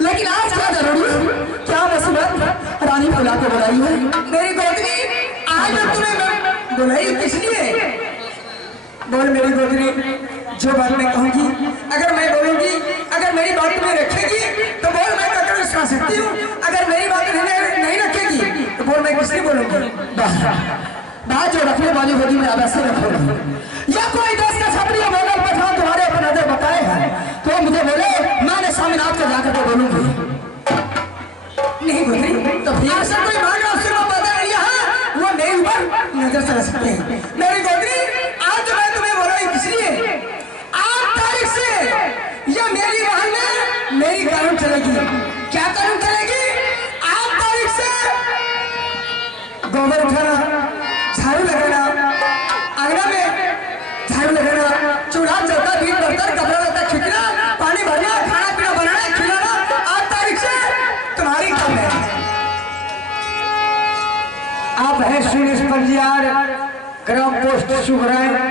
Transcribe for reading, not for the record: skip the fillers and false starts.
लेकिन आज क्या जरूरी है, क्या मुसीबत रानी बुला के बुलाई है? मेरी गोदरी आज मैं तुम्हें बुलाई किस लिए? बोल मेरी गोदरी, जो बात मैं कहूंगी अगर मैं बोलूंगी, अगर मेरी बात तुम्हें रखेगी तो बोल मैं ककर सुना सकती हूँ, अगर मेरी बात नहीं रखेगी तो बोल मैं किसकी बोलूंगी? बात जो रखने वाली होगी मैं अब ऐसे रखूंगी। या कोई देश का छपरी मोगल पठान तुम्हारे ऊपर नजर बताए हैं तो मुझे बोले मैंने स्वामीनाथ को जाकर के बोलूंगी। नहीं गोदरी तो फिर ऐसा कोई मांगा उससे वो पता नहीं है, वो मेरे ऊपर नजर चला सकते हैं। मेरी गोदरी आज मैं तुम्हें बोला इसलिए 8 तारीख से यह मेरी महल में मेरी कानून चलेगी। क्या कानून चलेगी? 8 तारीख से गोबर उठाना, झाड़ू लगाना, आंगना में झाड़ू लगाना, चूल्हा चौका बीट बर्तन कपड़ा लत्ता खींचना, पानी भरना, खाना पीना बनाना खिलाना 8 तारीख से तुम्हारी काम है। आप हैं श्री पंजियार ग्राम पोस्ट शुभ राय।